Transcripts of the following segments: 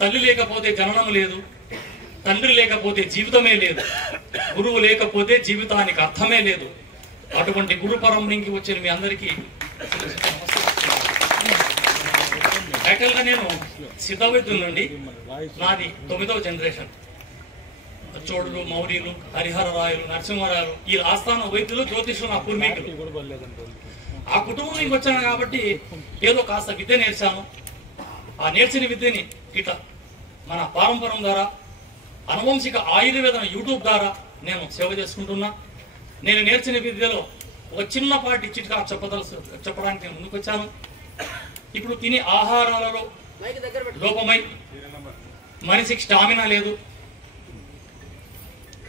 తల్లి లేకపోతే జననం లేదు, తండ్రి లేకపోతే జీవితమే లేదు, గురువు లేకపోతే జీవితానికి అర్థమే లేదు. అటువంటి గురు పరంపరకి వచ్చిన మీ అందరికీ యాక్చువల్గా నేను సిద్ధవైద్యుల నుండి, నాది 9వ జనరేషన్. చోడులు, మౌర్యులు, హరిహరరాయలు, నరసింహరాయలు ఈ ఆస్థాన వైద్యులు, జ్యోతిషులు నా పూర్వీకులు. ఆ కుటుంబం నుంచి వచ్చాను కాబట్టి ఏదో కాస్త విద్య నేర్చాను. ఆ నేర్చిన విద్యని ఇట మన పారంపరం ద్వారా, అనువంశిక ఆయుర్వేదం యూట్యూబ్ ద్వారా నేను సేవ చేసుకుంటున్నా. నేను నేర్చిన విద్యలో ఒక చిన్నపాటి చిట్కా చెప్పడానికి నేను ముందుకొచ్చాను. ఇప్పుడు తినే ఆహారాలలో లోపమై మనిషికి స్టామినా లేదు,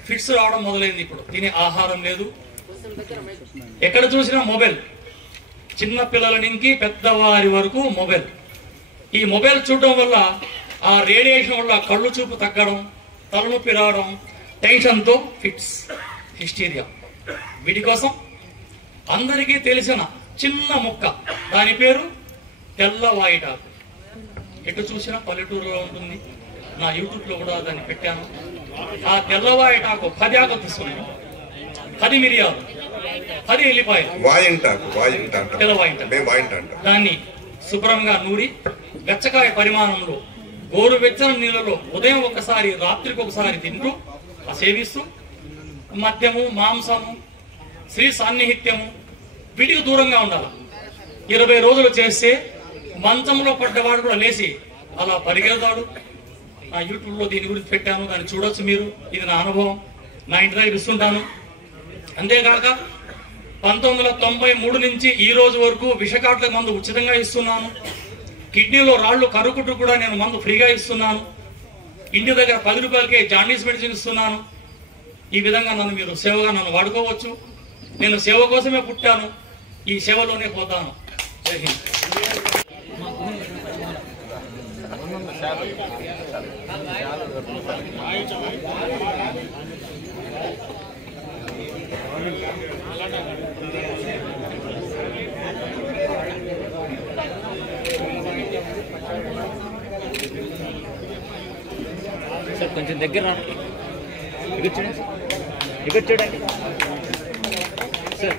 ఫిట్స్ రావడం మొదలైంది. ఇప్పుడు తినే ఆహారం లేదు, ఎక్కడ చూసినా మొబైల్, చిన్న పిల్లల నుంచి పెద్దవారి వరకు మొబైల్. ఈ మొబైల్ చూడడం వల్ల, ఆ రేడియేషన్ వల్ల కళ్ళు చూపు తగ్గడం, తలనొప్పి రావడం, టెన్షన్తో ఫిట్స్, హిస్టీరియా. వీటి కోసం అందరికీ తెలిసిన చిన్న మొక్క, దాని పేరు తెల్లవాయిటాకు. ఎటు చూసినా పల్లెటూరులో ఉంటుంది. నా యూట్యూబ్లో కూడా దాన్ని పెట్టాను. ఆ తెల్లవాయిటాకు 10 ఆకులు తీసుకున్నాను, 10 మిరియాలు, 10 ఎల్లిపాయలు, తెల్లవాయింట. దాన్ని శుభ్రంగా నూరి గచ్చకాయ పరిమాణంలో గోరువెచ్చని నీళ్ళలో ఉదయం ఒకసారి, రాత్రికి ఒకసారి తింటూ సేవిస్తూ, మద్యము, మాంసము, స్త్రీ సాన్నిహిత్యము వీటికి దూరంగా ఉండాలి. 20 రోజులు చేస్తే మంచంలో పడ్డవాడు కూడా లేచి అలా పరిగెడతాడు. నా యూట్యూబ్లో దీని గురించి పెట్టాను, దాన్ని చూడొచ్చు మీరు. ఇది నా అనుభవం, నా ఇంటి దగ్గర ఇస్తుంటాను. అంతేకాక 1993 నుంచి ఈ రోజు వరకు విషకాట్ల మందు ఉచితంగా ఇస్తున్నాను. కిడ్నీలో రాళ్లు కరుకుట్టు కూడా నేను మందు ఫ్రీగా ఇస్తున్నాను. ఇంటి దగ్గర 10 రూపాయలకే జాండీస్ మెడిసిన్ ఇస్తున్నాను. ఈ విధంగా మీరు సేవగా నన్ను వాడుకోవచ్చు. నేను సేవ కోసమే పుట్టాను, ఈ సేవలోనే పోతాను. జై హింద్. సార్ కొంచెం దగ్గర ఇక్కడ చూడండి సార్.